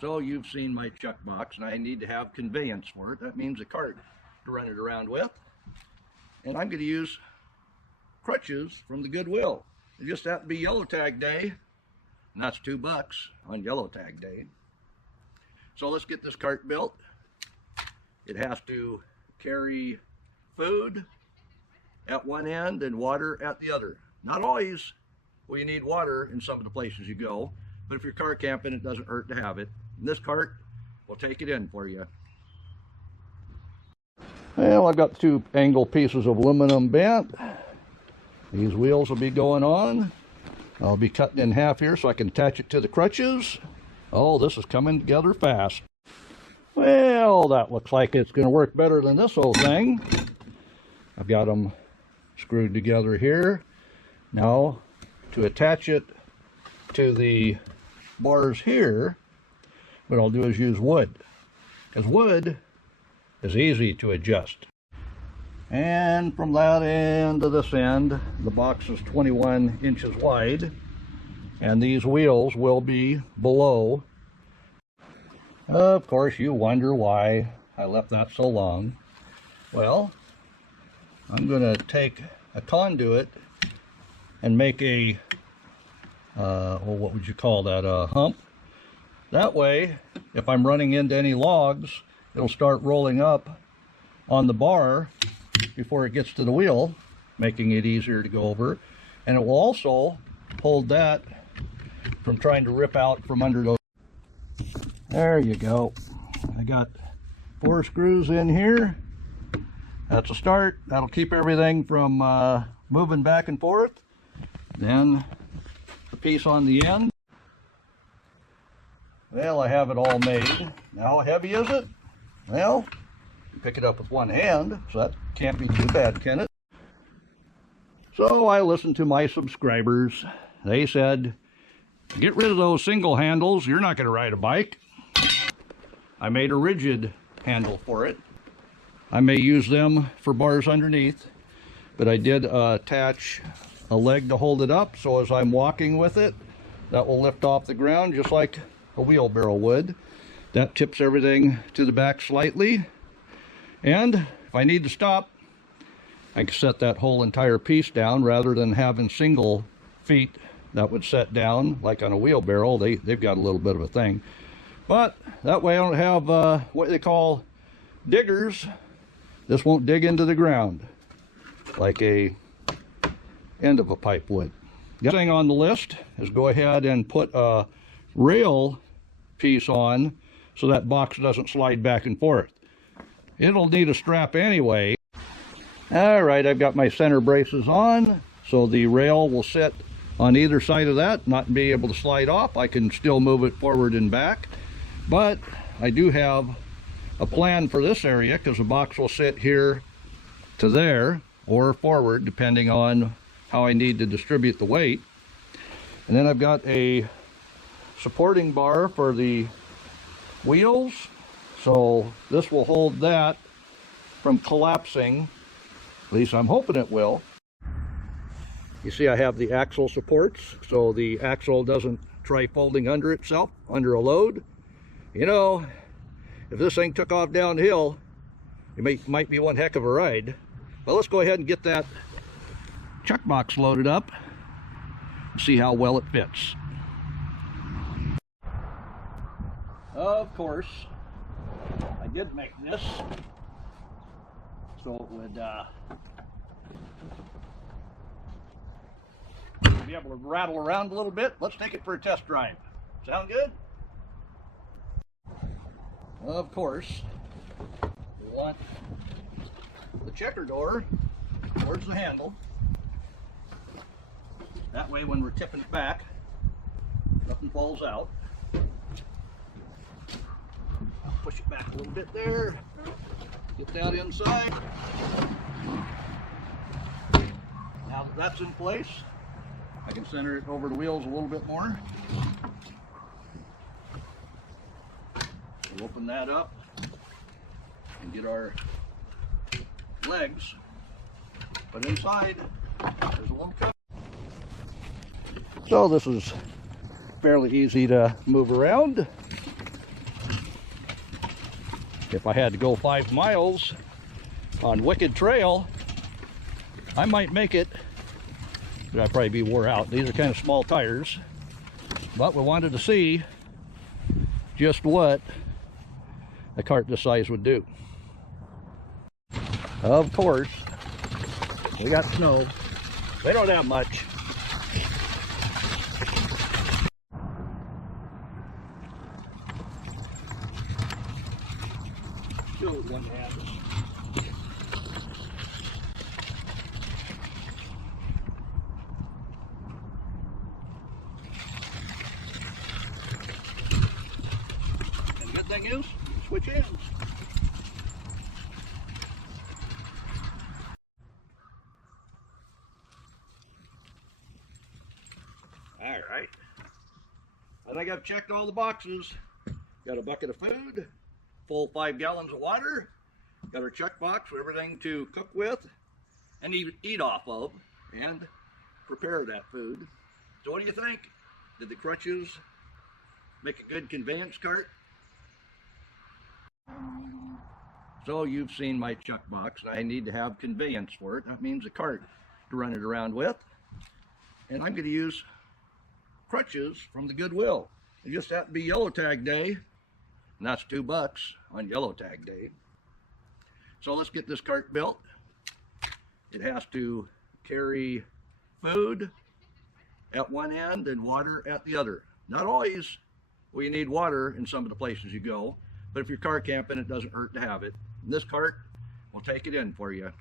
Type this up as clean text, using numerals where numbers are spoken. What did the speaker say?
So you've seen my chuck box, and I need to have conveyance for it. That means a cart to run it around with. And I'm going to use crutches from the Goodwill. It just happened to be yellow tag day, and that's $2 on yellow tag day. So let's get this cart built. It has to carry food at one end and water at the other. Not always will you need water in some of the places you go, but if you're car camping, it doesn't hurt to have it. And this cart will take it in for you. Well, I've got 2 angle pieces of aluminum bent. These wheels will be going on. I'll be cutting in half here so I can attach it to the crutches. Oh, this is coming together fast. Well, that looks like it's going to work better than this old thing. I've got them screwed together here. Now, to attach it to the bars here, what I'll do is use wood, because wood is easy to adjust. And from that end to this end, the box is 21 inches wide, and these wheels will be below. Of course, you wonder why I left that so long. Well, I'm going to take a conduit and make a, what would you call that, a hump. That way, if I'm running into any logs, it'll start rolling up on the bar before it gets to the wheel, making it easier to go over. And it will also hold that from trying to rip out from under those. There you go. I got 4 screws in here. That's a start. That'll keep everything from moving back and forth. Then the piece on the end. Well, I have it all made. Now, how heavy is it? Well, you pick it up with one hand, so that can't be too bad, can it? So I listened to my subscribers. They said, get rid of those single handles. You're not going to ride a bike. I made a rigid handle for it. I may use them for bars underneath, but I did attach a leg to hold it up, so as I'm walking with it, that will lift off the ground just like a wheelbarrow would. That tips everything to the back slightly, and if I need to stop, I can set that whole entire piece down rather than having single feet that would set down like on a wheelbarrow. They've got a little bit of a thing, but that way I don't have what they call diggers. This won't dig into the ground like a end of a pipe would. The other thing on the list is go ahead and put a rail piece on so that box doesn't slide back and forth. It'll need a strap anyway. All right, I've got my center braces on, so the rail will sit on either side of that, not be able to slide off. I can still move it forward and back, but I do have a plan for this area because the box will sit here to there or forward depending on how I need to distribute the weight. And then I've got a supporting bar for the wheels, so this will hold that from collapsing. At least I'm hoping it will. You see I have the axle supports, so the axle doesn't try folding under itself under a load. You know, if this thing took off downhill, it might be one heck of a ride. But let's go ahead and get that chuck box loaded up and see how well it fits. Of course, I did make this so it would be able to rattle around a little bit. Let's take it for a test drive. Sound good? Of course, we want the checker door towards the handle. That way when we're tipping it back, nothing falls out. Push it back a little bit there. Get that inside. Now that that's in place, I can center it over the wheels a little bit more. We'll open that up and get our legs put inside. There's a little cup. So this is fairly easy to move around. if I had to go 5 miles on Wicked Trail, I might make it, but I'd probably be wore out. These are kind of small tires, but we wanted to see just what a cart this size would do. Of course, we got snow. They don't have much. Still one hand. And the good thing is, switch ends. Alright, I think I've checked all the boxes. Got a bucket of food, full 5 gallons of water, got our check box for everything to cook with and eat off of and prepare that food. So what do you think? Did the crutches make a good conveyance cart? So you've seen my chuck box. I need to have conveyance for it. That means a cart to run it around with. And I'm going to use crutches from the Goodwill. It just happened to be yellow tag day, and that's $2 on yellow tag day. So let's get this cart built. It has to carry food at one end and water at the other. Not always will you need water in some of the places you go, but if you're car camping, it doesn't hurt to have it. And this cart will take it in for you.